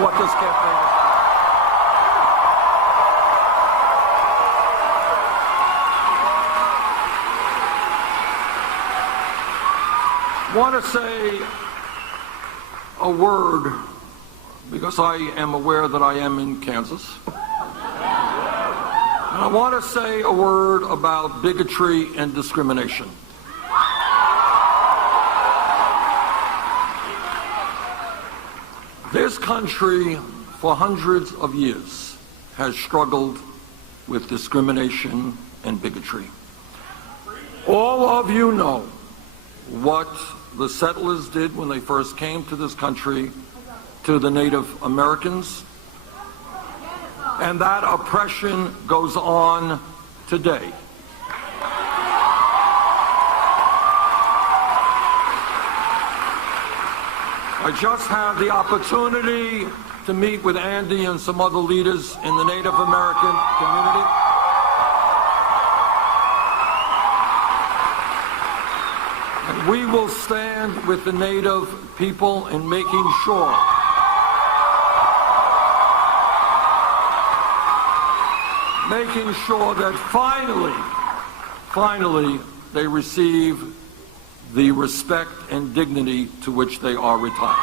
what this campaign is. I want to say a word, because I am aware that I am in Kansas. And I want to say a word about bigotry and discrimination. This country, for hundreds of years, has struggled with discrimination and bigotry. All of you know what the settlers did when they first came to this country to the Native Americans, and that oppression goes on today. I just had the opportunity to meet with Andy and some other leaders in the Native American community. And we will stand with the Native people in making sure that finally, they receive the respect and dignity to which they are entitled.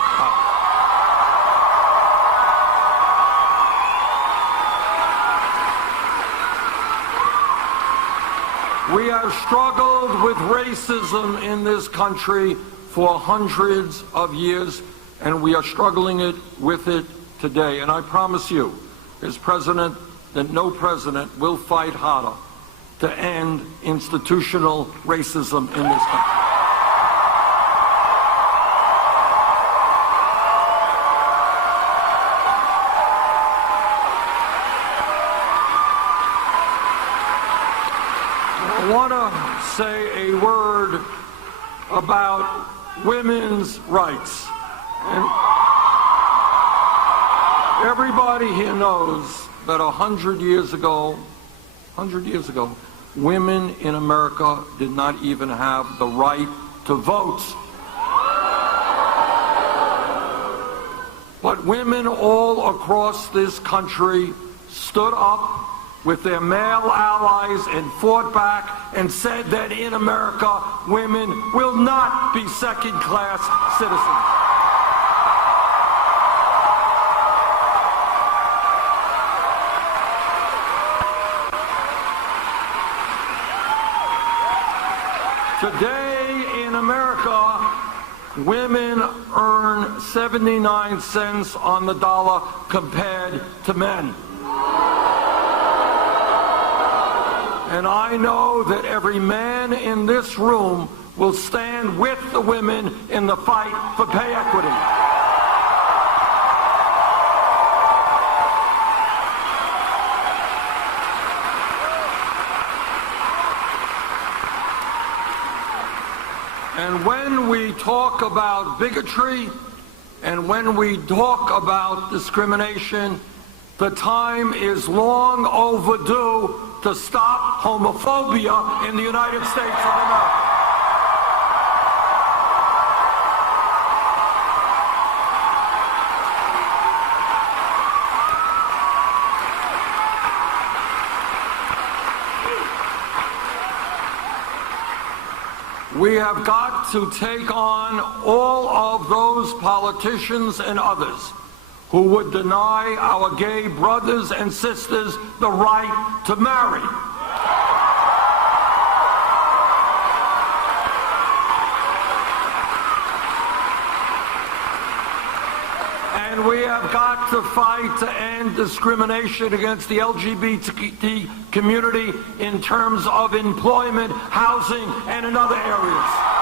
We have struggled with racism in this country for hundreds of years, and we are struggling with it today. And I promise you, as president, that no president will fight harder to end institutional racism in this country. I want to say a word about women's rights. And everybody here knows that 100 years ago, women in America did not even have the right to vote. But women all across this country stood up with their male allies and fought back and said that in America, women will not be second-class citizens. Today in America, women earn 79 cents on the dollar compared to men. And I know that every man in this room will stand with the women in the fight for pay equity. And when we talk about bigotry and when we talk about discrimination, the time is long overdue to stop homophobia in the United States of America. We have got to take on all of those politicians and others who would deny our gay brothers and sisters the right to marry. And we have got to fight to end discrimination against the LGBT community in terms of employment, housing, and in other areas.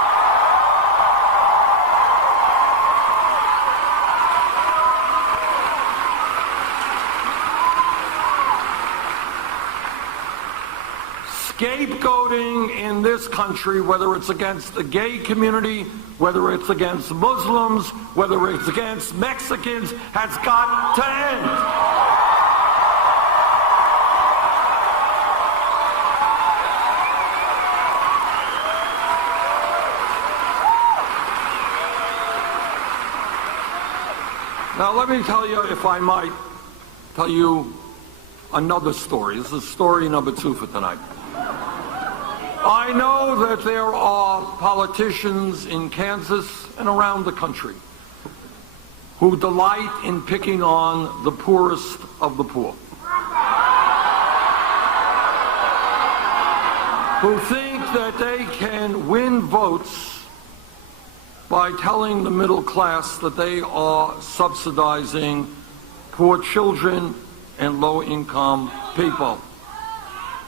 Scapegoating in this country, whether it's against the gay community, whether it's against Muslims, whether it's against Mexicans, has got to end. Now, let me tell you, if I might, tell you another story. This is story number 2 for tonight. I know that there are politicians in Kansas and around the country who delight in picking on the poorest of the poor, who think that they can win votes by telling the middle class that they are subsidizing poor children and low-income people.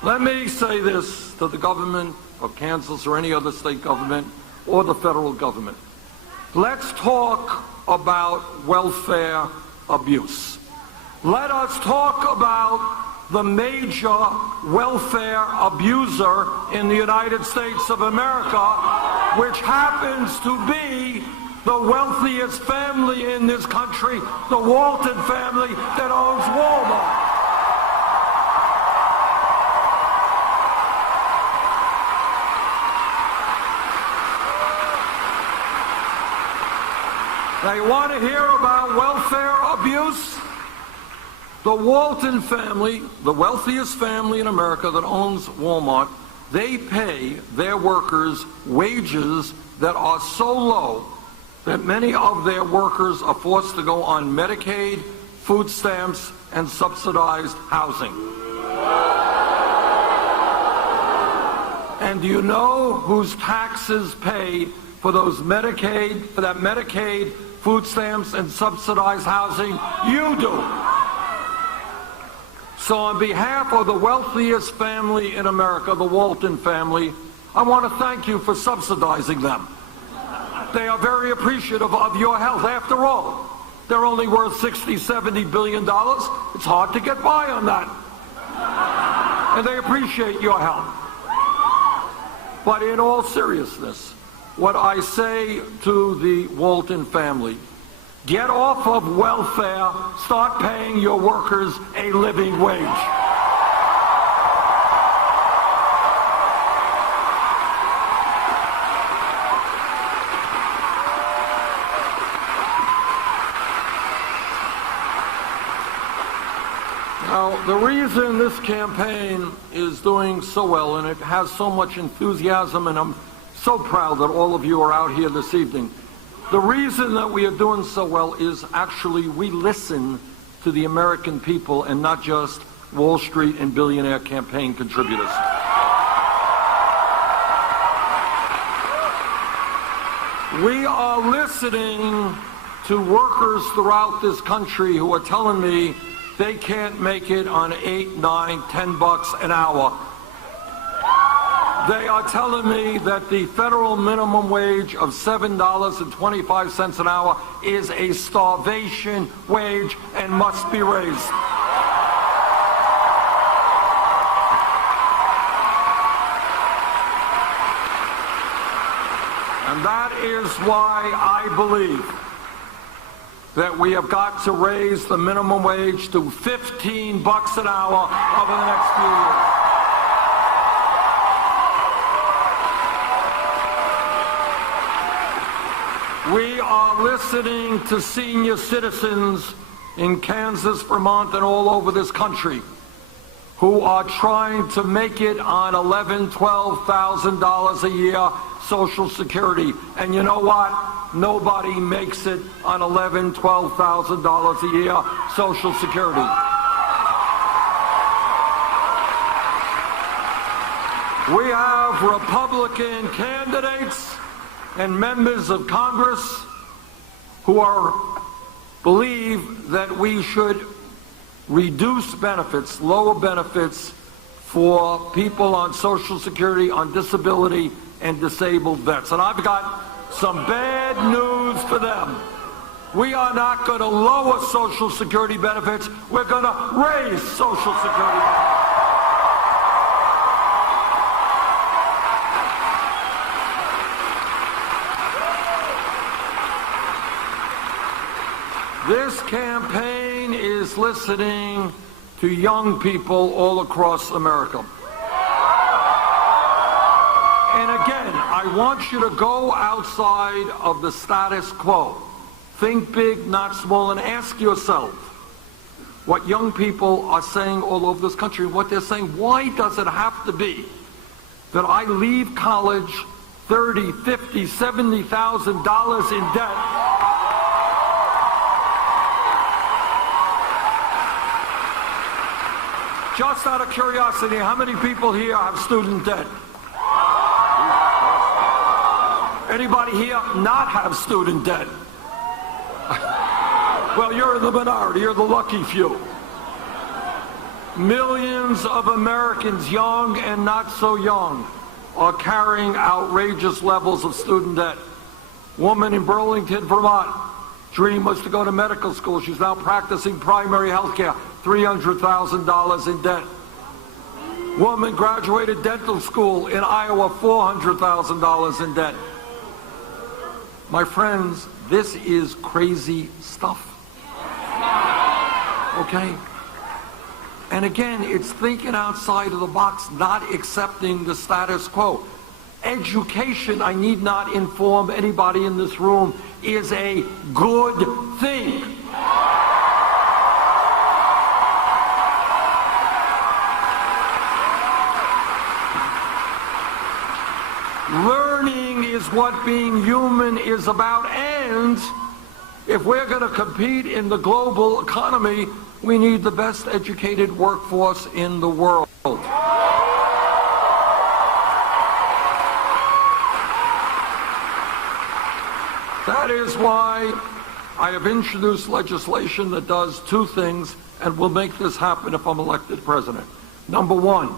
Let me say this to the government of Kansas or any other state government or the federal government. Let's talk about welfare abuse. Let us talk about the major welfare abuser in the United States of America, which happens to be the wealthiest family in this country, the Walton family that owns Walmart. They want to hear about welfare abuse? The Walton family, the wealthiest family in America that owns Walmart, they pay their workers wages that are so low that many of their workers are forced to go on Medicaid, food stamps, and subsidized housing. And do you know whose taxes pay for those Medicaid, for that Medicaid, food stamps, and subsidized housing? You do. So on behalf of the wealthiest family in America, the Walton family, I want to thank you for subsidizing them. They are very appreciative of your help. After all, they're only worth $60–70 billion. It's hard to get by on that. And they appreciate your help. But in all seriousness, what I say to the Walton family, get off of welfare, start paying your workers a living wage. Now, the reason this campaign is doing so well, and it has so much enthusiasm, and I'm so proud that all of you are out here this evening, the reason that we are doing so well is actually we listen to the American people and not just Wall Street and billionaire campaign contributors. We are listening to workers throughout this country who are telling me they can't make it on $8, $9, $10 an hour. They are telling me that the federal minimum wage of $7.25 an hour is a starvation wage and must be raised. And that is why I believe that we have got to raise the minimum wage to $15 an hour over the next few years. We are listening to senior citizens in Kansas, Vermont, and all over this country who are trying to make it on $11,000, $12,000 a year Social Security. And you know what? Nobody makes it on $11,000, $12,000 a year Social Security. We have Republican candidates and members of Congress who believe that we should reduce benefits, lower benefits for people on Social Security, on disability, and disabled vets. And I've got some bad news for them. We are not going to lower Social Security benefits. We're going to raise Social Security benefits. This campaign is listening to young people all across America. And again, I want you to go outside of the status quo. Think big, not small, and ask yourself what young people are saying all over this country, what they're saying. Why does it have to be that I leave college $30,000, $50,000, $70,000 in debt just out of curiosity? How many people here have student debt? Anybody here not have student debt? Well, you're in the minority. You're the lucky few. Millions of Americans, young and not so young, are carrying outrageous levels of student debt. Woman in Burlington, Vermont, dream was to go to medical school. She's now practicing primary health care, $300,000 in debt. Woman graduated dental school in Iowa, $400,000 in debt. My friends, this is crazy stuff. Okay? And again, it's thinking outside of the box, not accepting the status quo. Education, I need not inform anybody in this room, is a good thing. Learning is what being human is about, and if we're going to compete in the global economy, we need the best educated workforce in the world. That is why I have introduced legislation that does two things, and will make this happen if I'm elected president. Number one,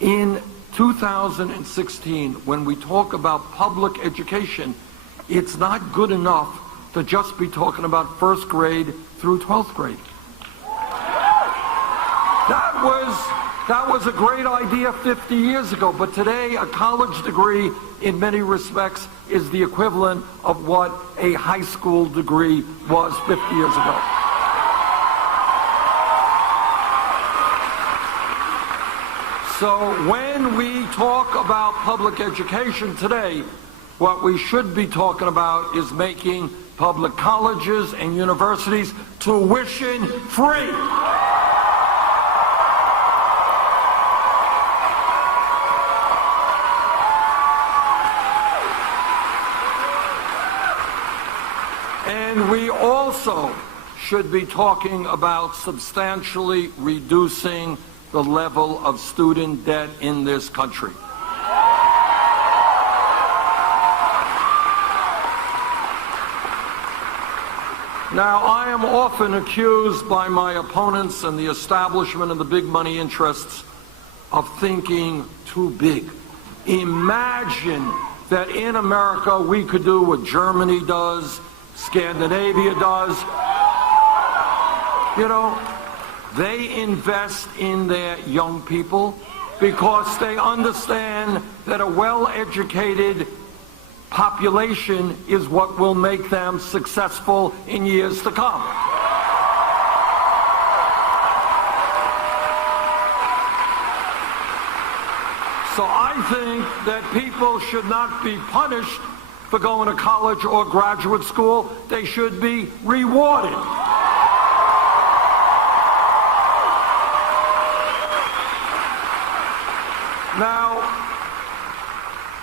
in 2016, when we talk about public education, it's not good enough to just be talking about first grade through 12th grade. That was a great idea 50 years ago, but today a college degree in many respects is the equivalent of what a high school degree was 50 years ago. So when we talk about public education today, what we should be talking about is making public colleges and universities tuition free. And we also should be talking about substantially reducing the level of student debt in this country. Now, I am often accused by my opponents and the establishment and the big money interests of thinking too big. Imagine that in America we could do what Germany does, Scandinavia does. You know, they invest in their young people because they understand that a well-educated population is what will make them successful in years to come. So I think that people should not be punished for going to college or graduate school. They should be rewarded. Now,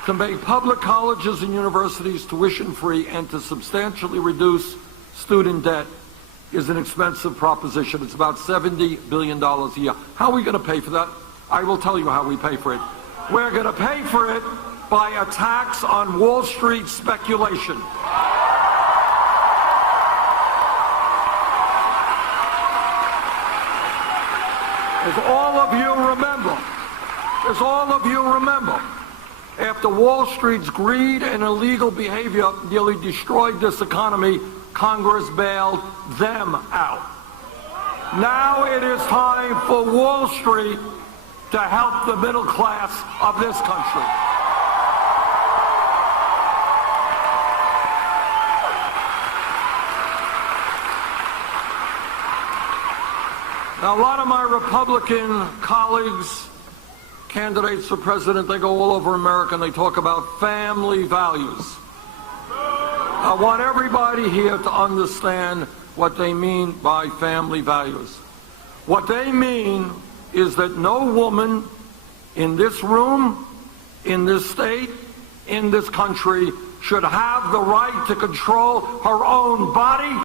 to make public colleges and universities tuition-free and to substantially reduce student debt is an expensive proposition. It's about $70 billion a year. How are we going to pay for that? I will tell you how we pay for it. We're going to pay for it by a tax on Wall Street speculation. As all of you remember, after Wall Street's greed and illegal behavior nearly destroyed this economy, Congress bailed them out. Now it is time for Wall Street to help the middle class of this country. Now, a lot of my Republican colleagues, candidates for president, they go all over America and they talk about family values. I want everybody here to understand what they mean by family values. What they mean is that no woman in this room, in this state, in this country should have the right to control her own body.